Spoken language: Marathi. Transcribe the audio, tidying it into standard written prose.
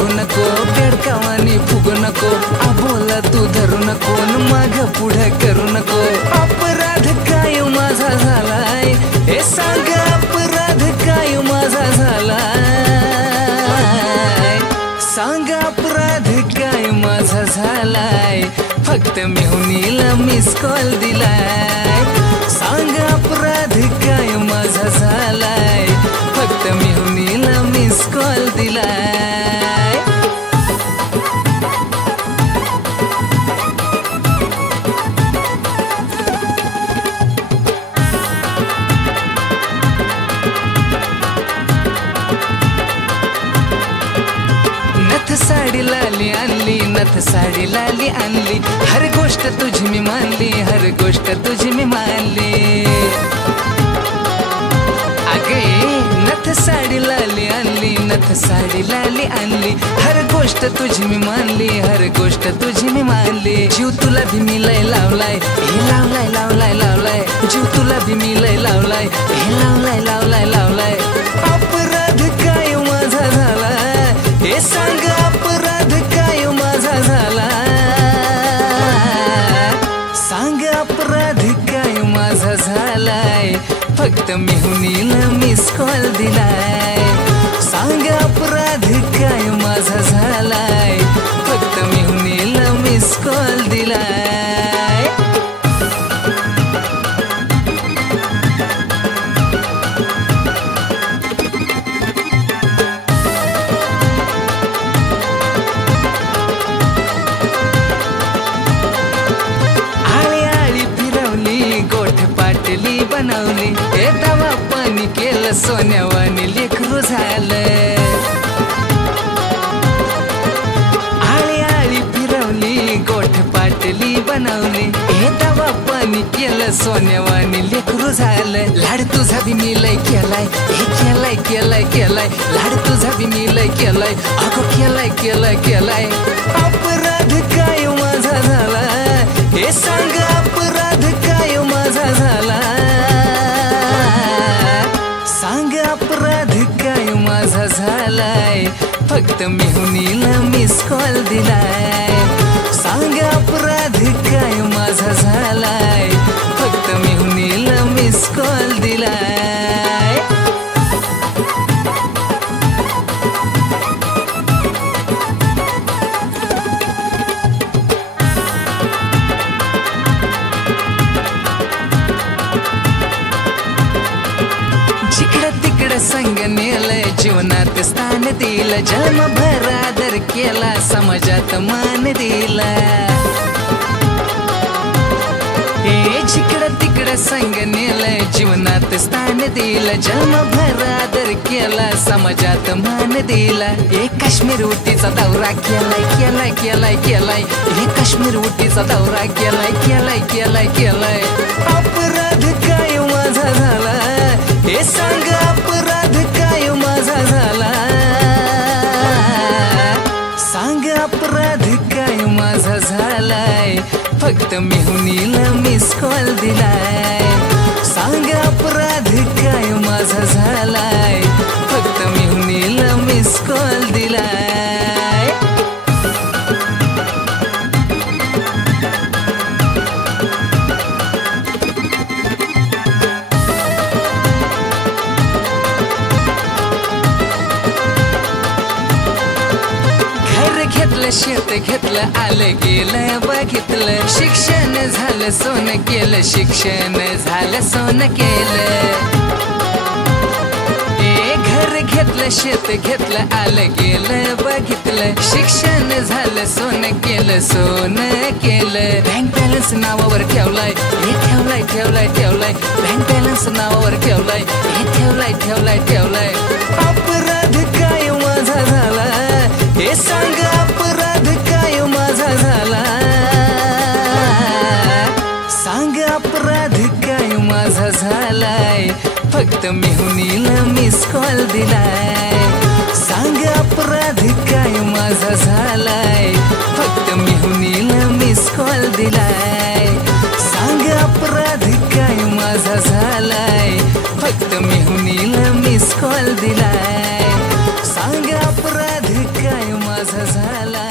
बघू नको, बेडकावानी फुगू नको, बोला तू धरू नको, माग पुढे करू नको. अपराध काय माझा झालाय, हे सांग अपराध काय माझा झालाय. सांग अपराध काय माझा झालाय, फक्त मेहुनीला मिस कॉल दिलाय. सांग अपराध काय माझा झालाय, फक्त मेहुनीला मिस कॉल दिलाय. नथ साडी लाली आणली, नथ साडी लाली आणली, हर गोष्ट तुझी मी मानली, हर गोष्ट तुझी मी मानली. अगे नथ साडी लाली आणली, नथ साडी लाली आणली, हर गोष्ट तुझी मी मानली, हर गोष्ट तुझी मी मानली. जीव तुला भी मी लय लावलाय, हे लावलाय लावलाय लावलाय, जीव तुला भी मी लय लावलाय, हे लावलाय लावलाय लावलाय. अपराध काय माझा झाला, हे सांग अपराध काय माझा झाला. सांग अपराध काय माझा झालाय, फक्त मेहुनीला मिस कॉल दिलाय. सांग अपराध काय माझा झालाय, फक्त मेहुनीला मिस कॉल दिलाय. बनवली हे दवा पाणी केलं, सोन्यावानी लेकरू झालं. आळी आळी फिरवली, गोठ पाटली बनवली, हे दवा पाणी केलं, सोन्यावानी लेकरू झालं. लाड तुझा भी मी लय केलाय, हे केलाय केलाय केलाय, लाड तुझा भी मी लय केलाय, अगो केलाय केलाय केलाय. अपराध काय माझा झाला, हे सांग अपराध काय माझा झाला. सांग अपराध काय माझा झालाय, फक्त मेहुनीला मिस कॉल दिलाय. सांग अपराध काय माझा झालाय, फक्त मेहुनीला मिस कॉल दिलाय. जिकडं तिकडं संग नेलंय, जीवनात स्थान दिलं, जन्मभर आदर केला, समाजात मान दिला. हे जिकडं तिकडं संग नेलंय, जीवनात स्थान दिलं, जन्मभर आदर केला, समाजात मान दिला. हे काश्मीर उटीचा दौरा केलाय केलाय केलाय केलाय, हे काश्मीर उटीचा दौरा केलाय केलाय केलाय केलाय. अपराध काय माझा झाला, हे सांग अपराध काय माझा झाला. सांग अपराध काय माझा झालाय, फक्त मेहुनीला मिस कॉल दिलाय. सांग अपराध काय माझा झालाय, फक्त मेहुनीला मिस कॉल दिलाय. शेत घेतलं, आलं गेलं बघितलं, शिक्षण झालं सोनं केलं, शिक्षण झालं सोनं केलं. घर घेतलं, शेत घेतलं, आलं गेलं बघितलं, शिक्षण झालं सोनं केलं, सोनं केलं. बँक बॅलन्स नावावर ठेवलाय, हे ठेवलाय ठेवलाय ठेवलाय, बँक बॅलन्स नावावर ठेवलाय, हे ठेवलाय ठेवलाय ठेवलाय. अपराध काय माझा झाला, हे सांग अपराध काय माझा झाला. सांग अपराध काय माझा झालाय, फक्त मेहुनीला मिस कॉल दिलाय. सांग अपराध काय माझा झालाय, फक्त मेहुनीला मिस कॉल दिलाय. सांग अपराध काय माझा झालाय, फक्त मेहुनीला मिस कॉल दिलाय. सांग अपराध काय माझा झाला